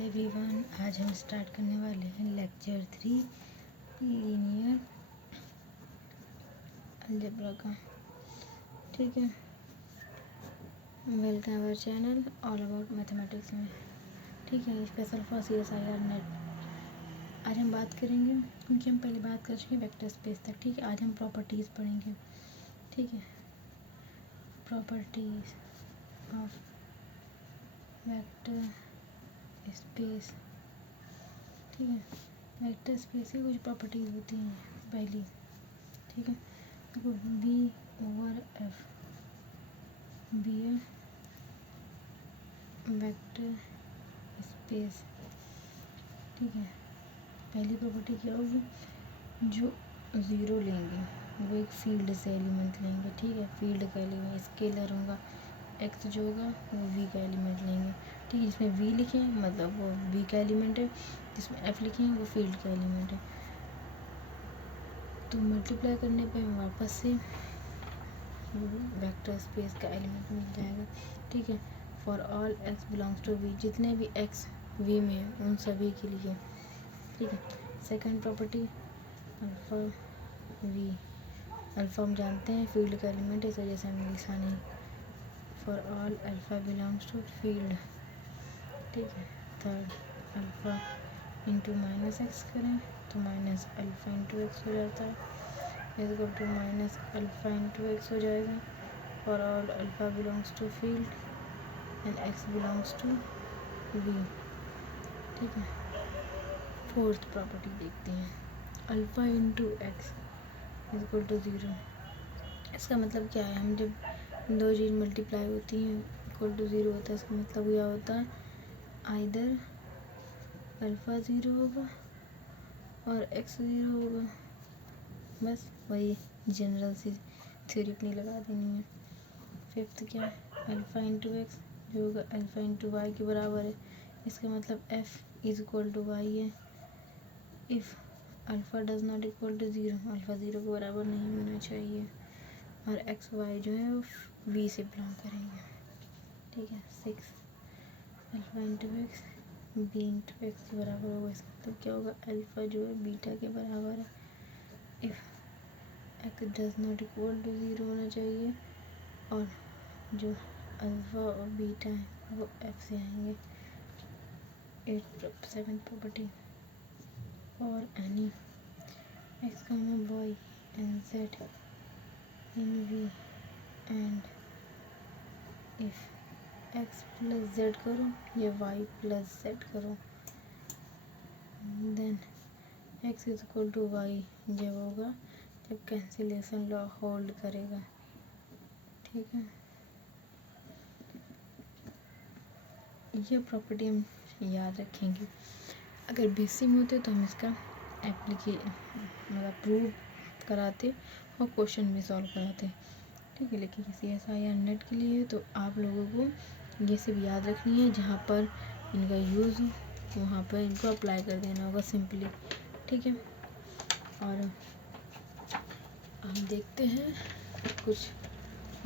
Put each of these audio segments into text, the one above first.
Everyone, आज हम start करने वाले हैं लेक्चर 3 लीनियर अलजेब्रा का। ठीक है, welcome our channel all about mathematics में। ठीक है, स्पेशल फॉर CSIR नेट। आज हम बात करेंगे, क्योंकि हम पहले बात कर चुके हैं वेक्टर स्पेस तक। ठीक है, आज हम प्रॉपर्टीज़ पढ़ेंगे। ठीक है, प्रॉपर्टीज ऑफ वेक्टर स्पेस। ठीक है, वेक्टर स्पेस की कुछ प्रॉपर्टीज होती हैं पहली। ठीक है, देखो V over F B a vector space. ठीक है, पहली प्रॉपर्टी क्या होगी, जो ज़ीरो लेंगे वो एक फील्ड से एलिमेंट लेंगे। ठीक है, फील्ड का एलिमेंट स्केलर होगा, एक्स जो होगा वो वी का एलिमेंट लेंगे। ठीक है, जिसमें वी लिखें मतलब वो वी का एलिमेंट है, जिसमें एफ लिखें वो फील्ड का एलिमेंट है। तो मल्टीप्लाई करने पे हमें वापस से वेक्टर स्पेस का एलिमेंट मिल जाएगा। ठीक है, for all X belongs to V, जितने भी एक्स वी में हैं उन सभी के लिए। ठीक है, second property alpha V. Alpha हम जानते हैं फील्ड का एलिमेंट है, इस वजह से हमने लिखा नहीं। For all alpha belongs to field. ठीक है, third alpha into minus X करें तो माइनस अल्फ़ा इंटू एक्स हो जाता है, is equal to minus alpha into X हो जाएगा। For all alpha belongs to field and X belongs to V. ठीक है, फोर्थ प्रॉपर्टी देखते हैं, alpha into X is equal to zero. इसका मतलब क्या है, हम जब दो चीज़ मल्टीप्लाई होती हैं इक्वल टू ज़ीरो होता है, इसका मतलब क्या होता है, आइदर अल्फ़ा ज़ीरो होगा और एक्स ज़ीरो होगा। बस वही जनरल सी थ्योरी अपनी लगा देनी है। फिफ्थ क्या है, अल्फ़ा इंटू एक्स जो होगा अल्फ़ा इंटू वाई के बराबर है, इसका मतलब F is equal to Y है। If alpha does not equal to zero, alpha zero के बराबर नहीं होना चाहिए, और एक्स वाई जो है वो वी से बिलोंग करेंगे। ठीक है, six alpha into X B into X के बराबर होगा, इसका मतलब क्या होगा, अल्फ़ा जो है बीटा के बराबर है। If X does not equal to zero होना चाहिए, और जो अल्फ़ा और बीटा है वो एफ से आएंगे। सेवेंथ प्रॉपर्टी, और any X comma Y and Z in V and if X plus Z करो या वाई प्लस जेड करो, then X is equal to Y जब होगा जब कैंसिलेशन लॉ होल्ड करेगा। ठीक है, ये प्रॉपर्टी हम याद रखेंगे। अगर बेसिक में होते तो हम इसका मतलब प्रूव कराते और क्वेश्चन भी सॉल्व कराते। ठीक है, लेकिन CSIR नेट के लिए तो आप लोगों को ये सब याद रखनी है, जहाँ पर इनका यूज़ हो वहाँ पर इनको अप्लाई कर देना होगा सिंपली। ठीक है, और हम देखते हैं कुछ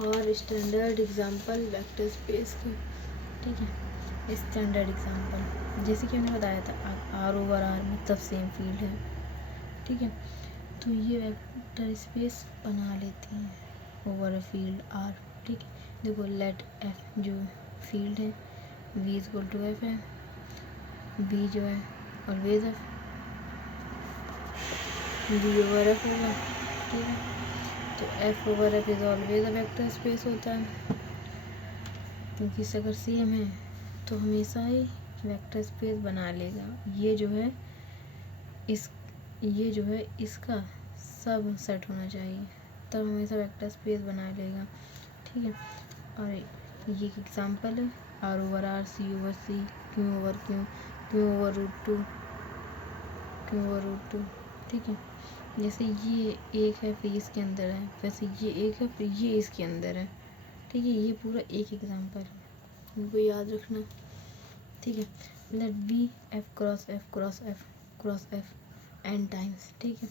और स्टैंडर्ड एग्जांपल वेक्टर स्पेस के। ठीक है, स्टैंडर्ड एग्जांपल जैसे कि हमने बताया था R ओवर R मतलब सेम फील्ड है। ठीक है, तो ये वेक्टर स्पेस बना लेती हैं ओवर फील्ड R। ठीक है, देखो लेट F जो फील्ड है V is equal to F है, V जो है always F, V over F होगा। ठीक है, तो F over F is always a vector space होता है, क्योंकि इस अगर सेम है तो हमेशा ही वेक्टर स्पेस बना लेगा। ये जो है इसका सब सेट होना चाहिए, तब हमेशा वेक्टर स्पेस बना लेगा। ठीक है, और ये एक एग्जांपल है, R over R, C over C, Q over Q, Q over root two, Q over root two. ठीक है, जैसे ये एक है फिर इसके अंदर है, वैसे ये एक है फिर ये इसके अंदर है। ठीक है, ये पूरा एक एग्जांपल है, इनको याद रखना। ठीक है, let B F cross F cross F cross F N times. ठीक है,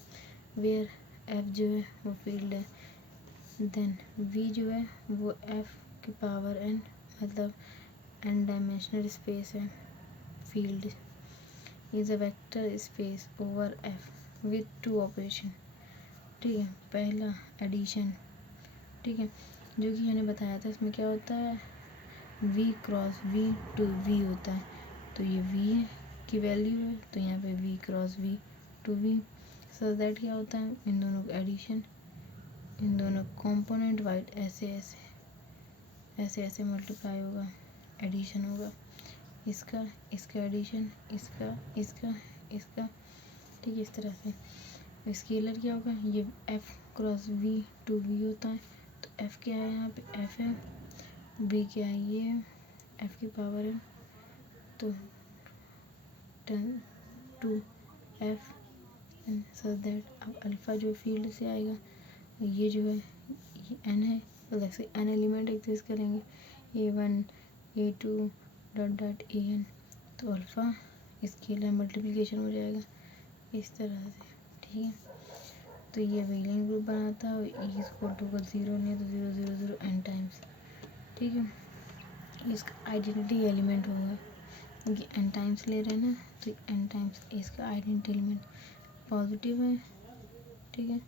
वेयर एफ जो है वो फील्ड है, देन वी जो है वो एफ की पावर एन मतलब एन डायमेंशनल स्पेस है, field is a vector space over F with two operation। ठीक है, पहला एडिशन, ठीक है, जो कि मैंने बताया था इसमें क्या होता है, v cross v to v होता है। तो ये v की वैल्यू है तो यहाँ पे v cross v to v, so that क्या होता है, इन दोनों का एडिशन, इन दोनों कंपोनेंट वाइड ऐसे ऐसे ऐसे मल्टीप्लाई होगा, एडिशन होगा, इसका इसका एडिशन, इसका इसका इसका, ठीक है, इस तरह से। स्केलर क्या होगा, ये f cross v to v होता है। तो f क्या है, यहाँ पे f है, v क्या है, ये है, f की पावर है, तो 10 टू f, सो दैट अब अल्फ़ा जो फील्ड से आएगा, ये जो है ये n है, अलग से n एलिमेंट एग्जिस्ट करेंगे, a1 a2 dot dot an, तो अल्फ़ा स्केलर मल्टीप्लिकेशन हो जाएगा इस तरह से, ठीक है। तो ये वेलियन ग्रुप बनाता है, ई इक्वल टू 0 नहीं तो 0 0 0 n टाइम्स, ठीक है। इसका आइडेंटिटी एलिमेंट होगा क्योंकि n टाइम्स ले रहे हैं ना, तो n टाइम्स इसका आइडेंटिटी एलिमेंट पॉजिटिव है, ठीक है,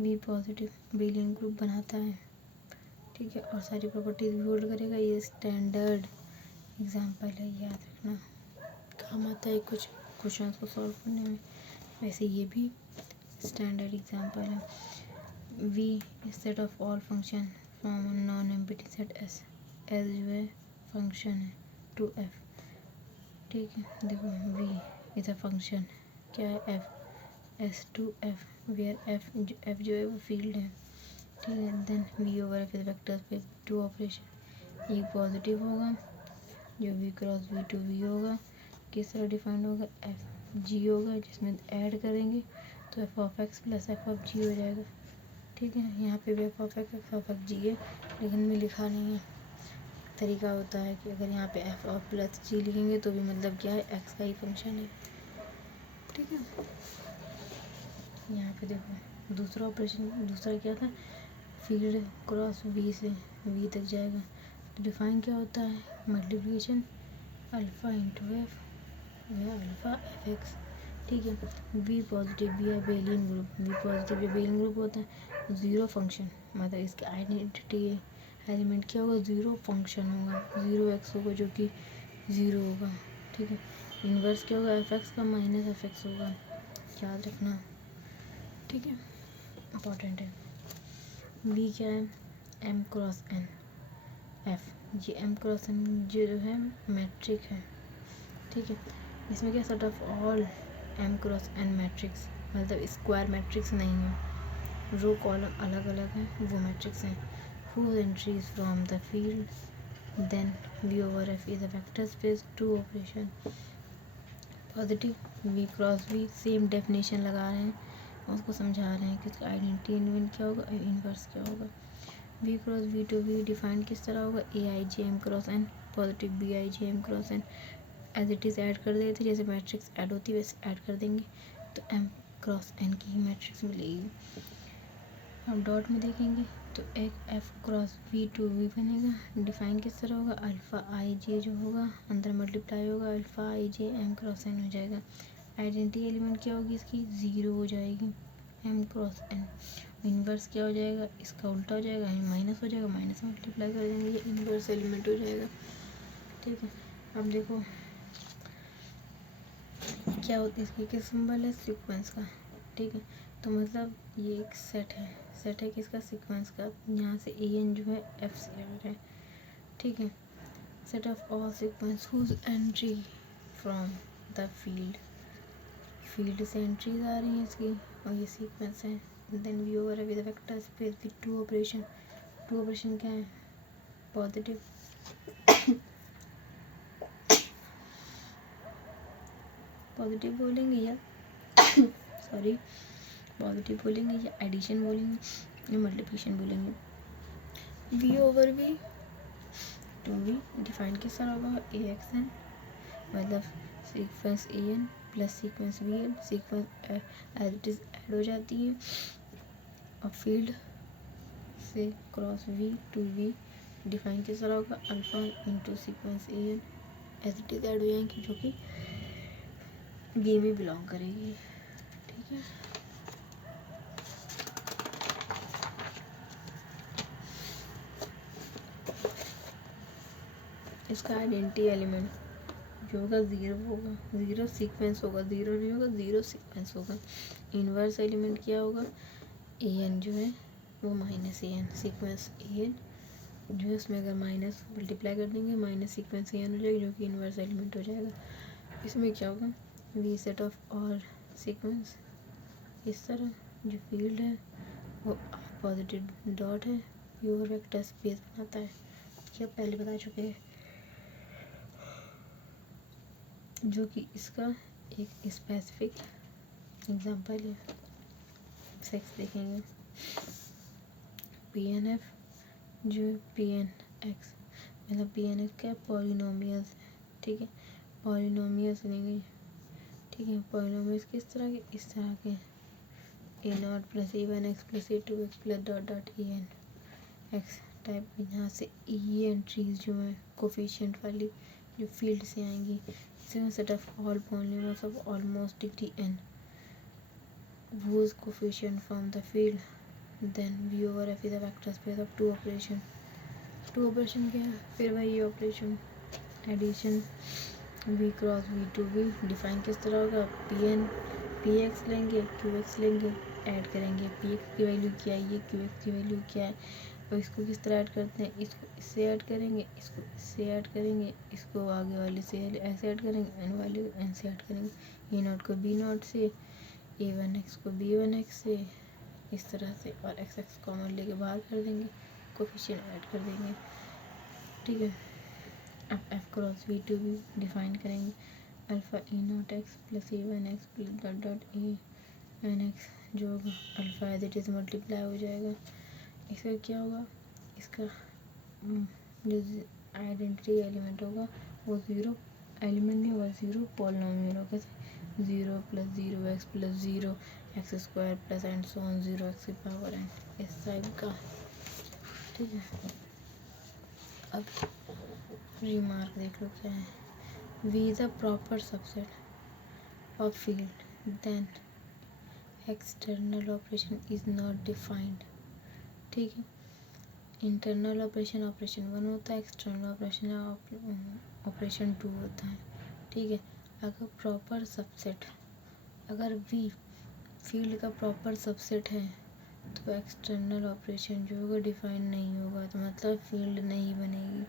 v पॉजिटिव वेलियन ग्रुप बनाता है, ठीक है, और सारी प्रॉपर्टीज भी होल्ड करेगा। ये स्टैंडर्ड एग्जांपल है, याद रखना, काम आता है कुछ क्वेश्चंस को सॉल्व करने में। वैसे ये भी स्टैंडर्ड एग्जांपल है। v set of all function from non empty set S, S जो है फंक्शन है टू f, ठीक है। देखो v इज अ फंक्शन, क्या है, f s to f, where f जो है वो फील्ड है, ठीक है। Then v over f is vector space, to operation, एक पॉजिटिव होगा जो v cross v to v होगा, किस तरह डिफाइंड होगा, एफ जी होगा, जिसमें ऐड करेंगे तो F of X plus F of G हो जाएगा, ठीक है। यहाँ पे भी एफ ऑफ एक्स जी है, लेकिन में लिखा नहीं है। तरीका होता है कि अगर यहाँ पे एफ ऑफ प्लस जी लिखेंगे तो भी मतलब क्या है, एक्स का ही फंक्शन है, ठीक है। यहाँ पे देखो दूसरा ऑपरेशन, दूसरा क्या था, फील्ड क्रॉस वी से वी तक जाएगा, तो डिफाइन क्या होता है, मल्टीप्लिकेशन अल्फ़ा इंटू एफ या अल्फ़ा एफ एक्स, ठीक है। वी पॉजिटिव भी है बेलियन ग्रुप, वी पॉजिटिव या बेलियन ग्रुप होता है, ज़ीरो फंक्शन, मतलब इसके आइडेंटिटी एलिमेंट क्या होगा, ज़ीरो फंक्शन होगा, ज़ीरो एक्स होगा जो कि ज़ीरो होगा, ठीक है। इन्वर्स क्या होगा, एफ एक्स का माइनस एफ एक्स होगा, याद रखना, ठीक है, इम्पॉर्टेंट है। वी क्या है, एम क्रॉस एन, एफ ये एम क्रॉस एन जो है मैट्रिक है, ठीक है। इसमें क्या, set of all M cross N matrix, मतलब स्क्वायर मैट्रिक्स नहीं है, रो कॉलम अलग अलग हैं, वो मैट्रिक्स हैं। Who entries from the field then V over F is a vector space, to operation, positive V cross V, same definition लगा रहे हैं, उसको समझा रहे हैं कि उसका आइडेंटिटी एलिमेंट क्या होगा, इनवर्स क्या होगा। V cross V to V define किस तरह होगा, A I J M cross N, positive B I J M cross N, as it is add कर देते, जैसे मैट्रिक्स ऐड होती है वैसे ऐड कर देंगे, तो एम क्रॉस एन की ही मैट्रिक्स मिलेगी। हम डॉट में देखेंगे तो एक F cross V to V बनेगा, डिफाइन किस तरह होगा, अल्फ़ा आई जे जो होगा अंदर मल्टीप्लाई होगा, अल्फ़ा आई जे एम क्रॉस एन हो जाएगा। आइडेंटिटी एलिमेंट क्या होगी इसकी, ज़ीरो हो जाएगी, एम क्रॉस एन। इन्वर्स क्या हो जाएगा, इसका उल्टा हो जाएगा, माइनस हो जाएगा, माइनस मल्टीप्लाई कर देंगे, ये इन्वर्स एलिमेंट हो जाएगा, ठीक है। अब देखो क्या होता है, इसकी क्या सिंबल है, सीक्वेंस का, ठीक है। तो मतलब ये एक सेट है किसका, सीक्वेंस का, यहाँ से ए एन जो है एफ से आ रहा है, ठीक है। Set of all sequence whose entry from the field से एंट्रीज आ रही हैं इसकी, और ये सीक्वेंस है। Then V over with vector space with to operation क्या है, पॉजिटिव बोलेंगे या सॉरी पॉजिटिव बोलेंगे या एडिशन बोलेंगे या मल्टीप्लिकेशन बोलेंगे। V over V to V define किस तरह होगा, ए एक्स एन, मतलब sequence A N plus sequence V N, sequence as it is add हो जाती है, और फील्ड से cross V to V define किस तरह होगा, alpha into sequence A N एसिटीज ऐड हो जाएंगी जो कि वी में बिलोंग करेगी। ठीक है, इसका आइडेंटिटी एलिमेंट जो होगा ज़ीरो होगा, ज़ीरो सीक्वेंस होगा, ज़ीरो नहीं होगा, ज़ीरो सीक्वेंस होगा। इन्वर्स एलिमेंट क्या होगा, ए एन जो है वो minus A N, sequence A N जो है उसमें अगर माइनस मल्टीप्लाई कर देंगे माइनस सीक्वेंस ए एन हो जाएगा जो कि इन्वर्स एलिमेंट हो जाएगा। इसमें क्या होगा, V set of all sequence, इस तरह जो फील्ड है वो पॉजिटिव डॉट है, प्योर वेक्टर स्पेस बनाता है, ये पहले बता चुके हैं। जो कि इसका एक स्पेसिफिक एग्जांपल है, सेक्स देखेंगे। पी एन एफ जो पी एन एक्स मतलब पी एन एक्स क्या पॉलिनोमियल्स है। ठीक है, पॉलिनोमियल्स लेंगे। ठीक है, पॉलिनोमियल्स किस तरह के, इस तरह के A naught plus A one X plus A two X plus dot dot A N X type में, जहाँ से ई एंट्रीज जो है कोफिशिएंट वाली जो फील्ड से आएंगी। Set of all polynomials of almost degree n whose coefficient from the field, then v over f is a vector space of two operation। To operation क्या है, फिर वही operation addition v cross v to v define किस तरह होगा, P N P X लेंगे Q X लेंगे, add करेंगे पी एक्स की वैल्यू क्या है, ये क्यू एक्स की वैल्यू क्या है, और इसको किस तरह ऐड करते हैं, इसको इससे ऐड करेंगे, इसको इससे ऐड करेंगे, इसको आगे वाले से ऐसे ऐड करेंगे, एन वाले एन से ऐड करेंगे, ए नॉट को बी नॉट से, ए वन एक्स को बी वन एक्स से, इस तरह से, और एक्स एक्स कॉमन लेके बाहर कर देंगे, कोफिशिएंट ऐड कर देंगे। ठीक है, अब F cross V to V define करेंगे, alpha A naught X plus A one X plus dot dot A N X जो होगा alpha as it is multiply हो जाएगा। इसका क्या होगा, इसका जो आइडेंटिटी एलिमेंट होगा वो ज़ीरो एलिमेंट नहीं होगा, ज़ीरो पॉलिनोमियल होगा, zero plus zero X plus zero X square plus and so on zero X की पावर एन, इस टाइप का। ठीक है, अब रिमार्क देख लो क्या है, V is a proper subset of field then external operation is not defined. ठीक है, इंटरनल ऑपरेशन ऑपरेशन वन होता है, एक्सटर्नल ऑपरेशन ऑपरेशन टू होता है। ठीक है, अगर प्रॉपर सबसेट, अगर वी फील्ड का प्रॉपर सबसेट है तो एक्सटर्नल ऑपरेशन जो होगा डिफाइन नहीं होगा, तो मतलब फील्ड नहीं बनेगी।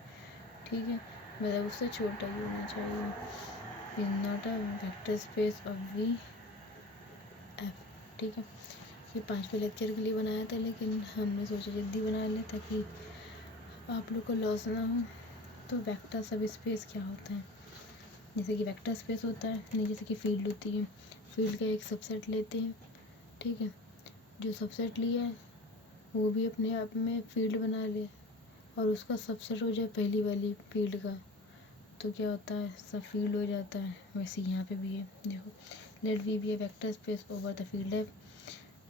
ठीक है, मतलब उससे छोटा ही होना चाहिए। Is not a vector space of V F. ठीक है, ये 5वें लेक्चर के लिए बनाया था, लेकिन हमने सोचा जल्दी बना लें ताकि आप लोग को लॉस ना हो। तो वेक्टर सब स्पेस क्या होता है, जैसे कि वेक्टर स्पेस होता है, नहीं जैसे कि फील्ड होती है, फील्ड का एक सबसेट लेते हैं। ठीक है, जो सबसेट लिया है वो भी अपने आप में फील्ड बना ले और उसका सबसेट हो जाए पहली वाली फील्ड का, तो क्या होता है, सब फील्ड हो जाता है। वैसे यहाँ पे भी है, देखो, let V be a vector space over the field F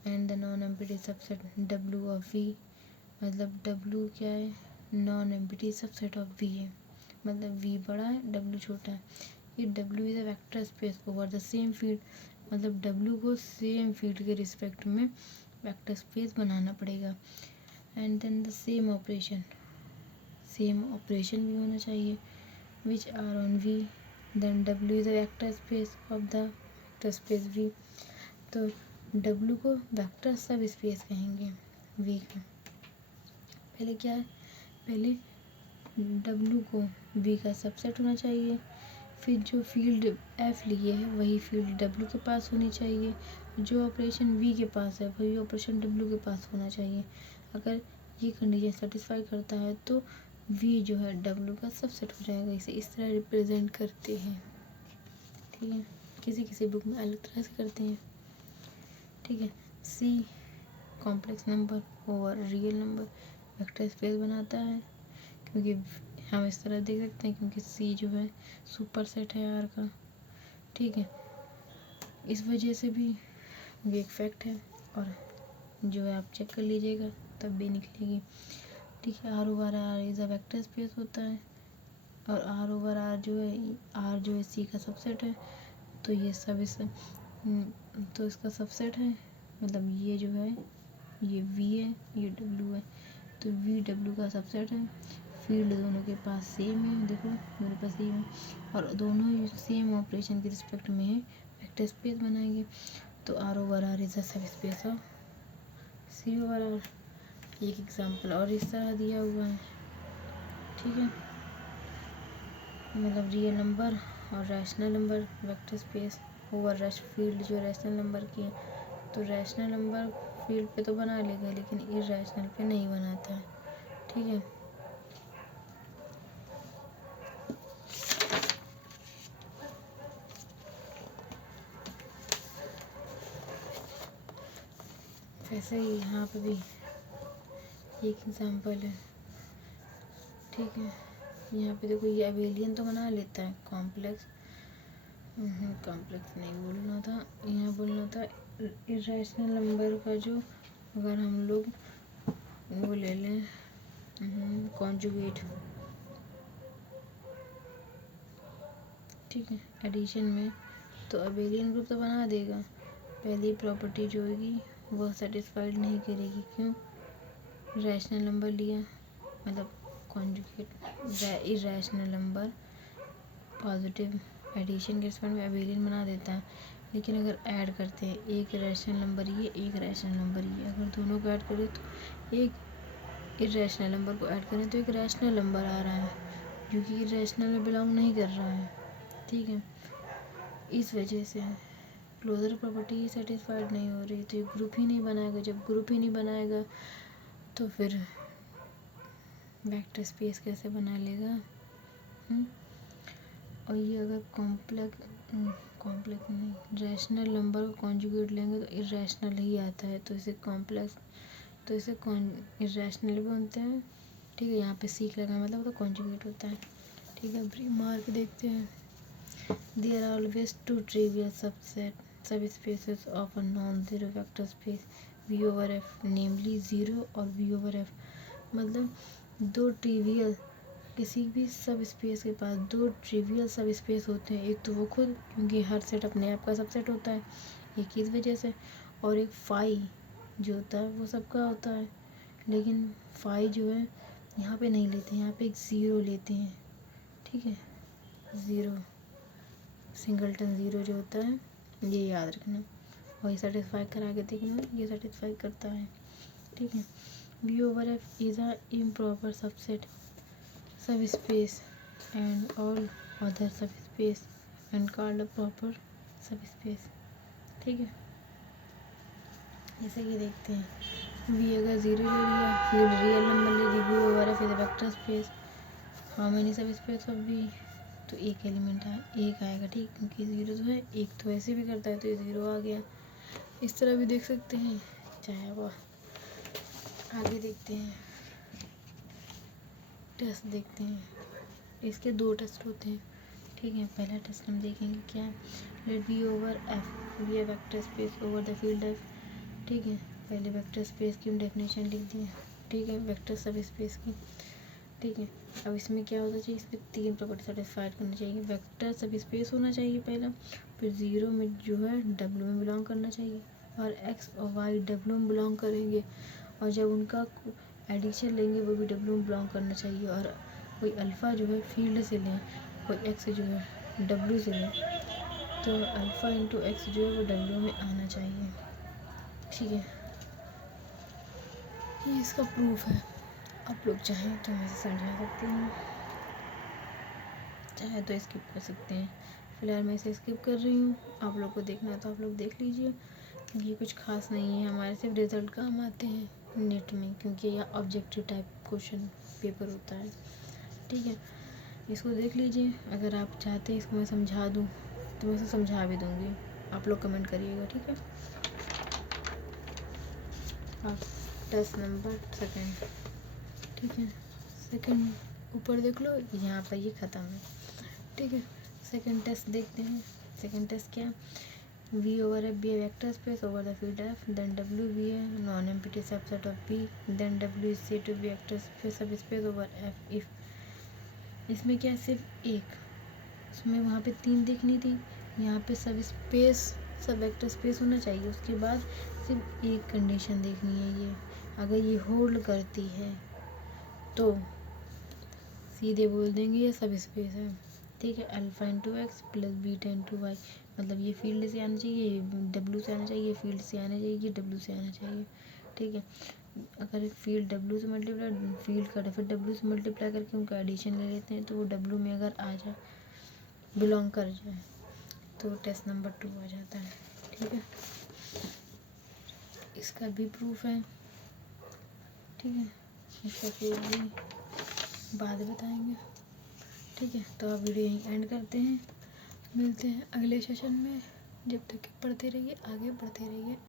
and the non empty subset W of V, मतलब डब्ल्यू क्या है, non empty subset of V है, मतलब वी बड़ा है डब्ल्यू छोटा है। ये W is a vector space over the same field, मतलब डब्ल्यू को सेम फील्ड के रिस्पेक्ट में वेक्टर स्पेस बनाना पड़ेगा। And then the same operation भी होना चाहिए which are on V, then W is a vector space of the vector space V. तो डब्ल्यू को वेक्टर सब स्पेस कहेंगे वी का। पहले क्या है, पहले डब्ल्यू को वी का सबसेट होना चाहिए, फिर जो फील्ड एफ लिए है वही फील्ड डब्ल्यू के पास होनी चाहिए, जो ऑपरेशन वी के पास है वही ऑपरेशन डब्ल्यू के पास होना चाहिए। अगर ये कंडीशन सेटिस्फाई करता है तो वी जो है डब्ल्यू का सबसेट हो जाएगा। इसे इस तरह रिप्रेजेंट करते हैं। ठीक है, किसी किसी बुक में अलग तरह से करते हैं। ठीक है, C complex number over real number vector space बनाता है, क्योंकि हम इस तरह देख सकते हैं क्योंकि सी जो है सुपर सेट है आर का। ठीक है, इस वजह से भी ये एक फैक्ट है, और जो है आप चेक कर लीजिएगा तब भी निकलेगी। ठीक है, R over R is a vector space होता है, और आर ओवर आर जो है, आर जो है सी का सबसेट है, तो ये सब इस तो इसका सबसेट है, मतलब ये जो है ये वी है, ये डब्ल्यू है, तो वी डब्ल्यू का सबसेट है। फील्ड दोनों के पास सेम है, देखो मेरे पास सेम है, और दोनों सेम ऑपरेशन के रिस्पेक्ट में है, वेक्टर स्पेस बनाएंगे। तो R over R is a sub space of C over R. एक एग्जांपल और इस तरह दिया हुआ है, ठीक है, मतलब रियल नंबर और rational number vector space over rush field जो रैशनल नंबर की है, तो रैशनल नंबर फील्ड पे तो बना लेगा, लेकिन इरैशनल पे नहीं बनाता है, ठीक है। वैसे ही यहाँ पे भी एक एग्जांपल है, ठीक है। यहाँ पे देखो ये अबेलियन तो बना लेता है, कॉम्प्लेक्स कॉम्प्लेक्स नहीं बोलना था, यहाँ बोलना था इरेशनल नंबर का जो, अगर हम लोग वो ले लें कॉन्जुगेट, ठीक है, एडिशन में, तो अबेलियन ग्रुप तो बना देगा। पहली प्रॉपर्टी जो होगी वो सेटिस्फाइड नहीं करेगी, क्यों? रैशनल नंबर लिया, मतलब conjugate irrational number positive addition के रिस्पेक्ट में अबेलियन बना देता है, लेकिन अगर ऐड करते हैं एक रैशनल नंबर ये, एक रैशनल नंबर ये, अगर दोनों को ऐड करें तो एक इरेशनल नंबर को ऐड करें तो एक रैशनल नंबर आ रहा है, जो कि इरेशनल में बिलोंग नहीं कर रहा है, ठीक है। इस वजह से क्लोजर प्रॉपर्टी ही सेटिस्फाइड नहीं हो रही, तो ये ग्रुप ही नहीं बनाएगा। जब ग्रुप ही नहीं बनाएगा तो फिर वेक्टर स्पेस कैसे बना लेगा? और ये अगर कॉम्प्लेक्स नहीं, रैशनल नंबर को कॉन्जुगेट लेंगे तो इरेशनल ही आता है, तो इसे कॉम्प्लेक्स, तो इसे इरेशनल भी बनते हैं, ठीक है। यहाँ पे सीख लगा मतलब तो कॉन्जुगेट होता है, ठीक है। मार्क देखते हैं। There are always two trivial sub spaces of a non zero vector space V over F, namely zero और वी ओवर एफ। मतलब दो ट्रिवियल, किसी भी सब स्पेस के पास दो ट्रिवियल सब स्पेस होते हैं, एक तो वो खुद, क्योंकि हर सेट अपने आप का सबसेट होता है, एक ही वजह से, और एक फाई जो होता है वो सबका होता है, लेकिन फाई जो है यहाँ पे नहीं लेते, यहाँ पे एक ज़ीरो लेते हैं, ठीक है। ज़ीरो, सिंगलटन ज़ीरो जो होता है, ये याद रखना, वही सेटिस्फाई करा के देखना, ये सेटिस्फाई करता है, ठीक है। V over F is a improper subset subspace and all other subspace and called a proper subspace, ठीक है। जैसे कि देखते हैं, v अगर ज़ीरो ले लिया, फील्ड रियल नंबर ले ली, v over F is vector space, how many सब स्पेस ऑफ v, तो एक एलिमेंट है, एक आएगा, ठीक, क्योंकि ज़ीरो तो है, एक तो ऐसे भी करता है, तो ये ज़ीरो आ गया। इस तरह भी देख सकते हैं, चाहे वो आगे देखते हैं, टेस्ट देखते हैं। इसके दो टेस्ट होते हैं, ठीक है। पहला टेस्ट हम देखेंगे क्या है, let V over F be a vector space over the field F, ठीक है। पहले वेक्टर स्पेस की हम डेफिनेशन लिख दी, ठीक है, वेक्टर सब स्पेस की, ठीक है। अब इसमें क्या होना चाहिए, इसमें तीन प्रॉपर्टी सेटिस्फाइड करनी चाहिए, वेक्टर सब स्पेस होना चाहिए पहला, फिर ज़ीरो में जो है डब्ल्यू में बिलोंग करना चाहिए, और एक्स और वाई डब्ल्यू में बिलोंग करेंगे, और जब उनका एडिशन लेंगे वो भी डब्ल्यू में बिलोंग करना चाहिए, और कोई अल्फ़ा जो है फील्ड से लें, कोई एक्स जो है डब्ल्यू से लें, तो अल्फ़ा इंटू एक्स जो है वो डब्ल्यू में आना चाहिए, ठीक है। ये इसका प्रूफ है, आप लोग चाहें तो ऐसे समझा सकते हैं, चाहे तो स्किप कर सकते हैं। फिलहाल मैं इसे स्किप कर रही हूँ, आप लोग को देखना है तो आप लोग देख लीजिए, ये कुछ खास नहीं है, हमारे सिर्फ रिजल्ट काम आते हैं नेट में, क्योंकि यह ऑब्जेक्टिव टाइप क्वेश्चन पेपर होता है, ठीक है। इसको देख लीजिए, अगर आप चाहते हैं इसको मैं समझा दूँ तो मैं इसे समझा भी दूँगी, आप लोग कमेंट करिएगा, ठीक है। आप टेस्ट नंबर सेकंड, ठीक है, सेकंड ऊपर देख लो, यहाँ पर ये ख़त्म है, ठीक है। सेकंड टेस्ट देखते हैं। सेकंड टेस्ट क्या, V over F be a vector space over the field F, then W be a non empty subset of B, then W is said to be vector space subspace over F if इसमें क्या है, सिर्फ एक, उसमें वहाँ पे 3 दिखनी थी, यहाँ पे सब स्पेस, सब वेक्टर स्पेस होना चाहिए। उसके बाद सिर्फ एक कंडीशन देखनी है, ये अगर ये होल्ड करती है तो सीधे बोल देंगे ये सब स्पेस है। ठीक है, alpha into X plus beta into Y, मतलब ये फील्ड से आना चाहिए, ये डब्ल्यू से आना चाहिए, ये फील्ड से आना चाहिए, ये डब्ल्यू से आना चाहिए। ठीक है, अगर फील्ड डब्ल्यू से मल्टीप्लाई, फील्ड का फिर डब्ल्यू से मल्टीप्लाई करके उनका एडिशन ले लेते हैं, तो वो डब्ल्यू में अगर आ जाए, बिलोंग कर जाए, तो टेस्ट नंबर 2 आ जाता है। ठीक है, इसका भी प्रूफ है। ठीक है, इसका फिर भी बाद बताएंगे। ठीक है, तो आप वीडियो यहीं एंड करते हैं, मिलते हैं अगले सेशन में। जब तक कि पढ़ते रहिए, आगे बढ़ते रहिए।